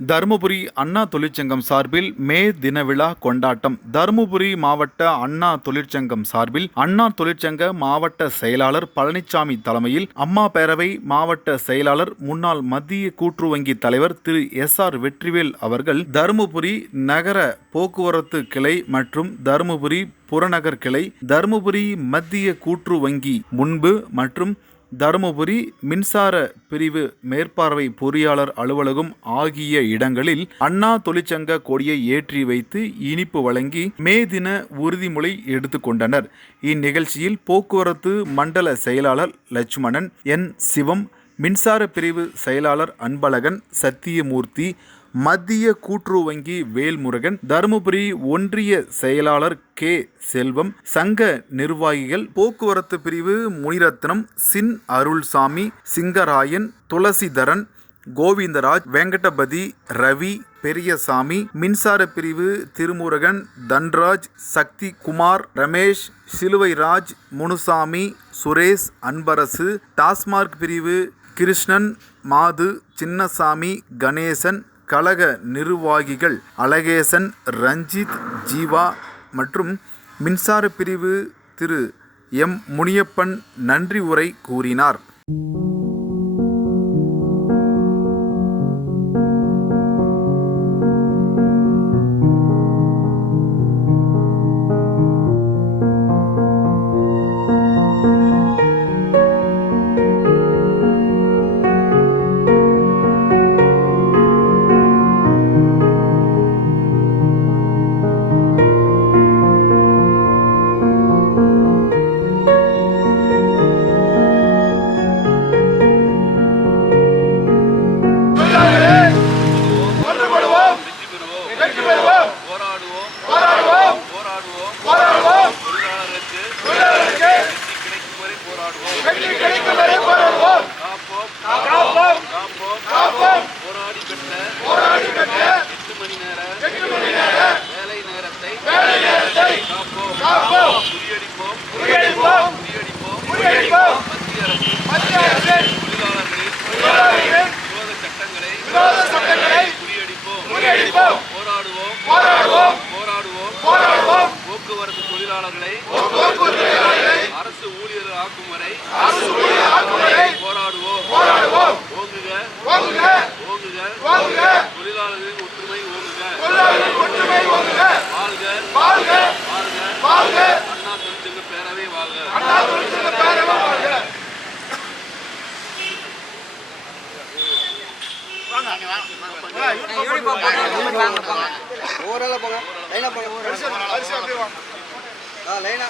தருமபுரி அண்ணா தொழிற்சங்கம் சார்பில் மே தின விழா கொண்டாட்டம். தருமபுரி மாவட்ட அண்ணா தொழிற்சங்கம் சார்பில் அண்ணா தொழிற்சங்க மாவட்ட செயலாளர் பழனிசாமி தலைமையில் அம்மா பேரவை மாவட்ட செயலாளர் முன்னாள் மத்திய கூட்டுறவு வங்கி தலைவர் திரு எஸ்.ஆர். வெற்றிவேல் அவர்கள் தருமபுரி நகர போக்குவரத்து கிளை மற்றும் தருமபுரி புறநகர் கிளை, தருமபுரி மத்திய கூட்டுறவு வங்கி முன்பு மற்றும் தருமபுரி மின்சார பிரிவு மேற்பார்வை பொறியாளர் அலுவலகம் ஆகிய இடங்களில் அண்ணா தொழிற்சங்க கொடியை ஏற்றி வைத்து இனிப்பு வழங்கி மே தின உறுதிமொழி எடுத்துக்கொண்டனர். இந்நிகழ்ச்சியில் போக்குவரத்து மண்டல செயலாளர் லட்சுமணன், என். சிவம், மின்சார பிரிவு செயலாளர் அன்பழகன், சத்தியமூர்த்தி, மத்திய கூட்டுறவு வங்கி வேல்முருகன், தருமபுரி ஒன்றிய செயலாளர் கே. செல்வம், சங்க நிர்வாகிகள், போக்குவரத்து பிரிவு முனிரத்னம், சின் அருள்சாமி, சிங்கராயன், துளசிதரன், கோவிந்தராஜ், வெங்கடபதி, ரவி, பெரியசாமி, மின்சார பிரிவு திருமுருகன், தன்ராஜ், சக்தி குமார், ரமேஷ், சிலுவைராஜ், முனுசாமி, சுரேஷ், அன்பரசு, டாஸ்மார்க் பிரிவு கிருஷ்ணன், மாது, சின்னசாமி, கணேசன், கழக நிர்வாகிகள் அழகேசன், ரஞ்சித், ஜீவா மற்றும் மின்சார பிரிவு திரு எம். முனியப்பன் நன்றி உரை கூறினார். போராடி பெற்ற 8 மணி நேர வேலை நேரத்தை முறியடிப்போம். மத்திய அரசின் தொழிலாளர்களின் விரோத சட்டங்களை முறியடிப்போம். போராடுவோம். போக்குவரத்து தொழிலாளர்களை அரசு ஊழியர்கள் ஆக்கும் வரை போராடுவோம். ஓங்குக தொழிலாளர்களின் ஒற்றுமை ஓங்குக. வாழ்க அண்ணா தொழிற்சங்க பேரவை வாழ்க. லைனா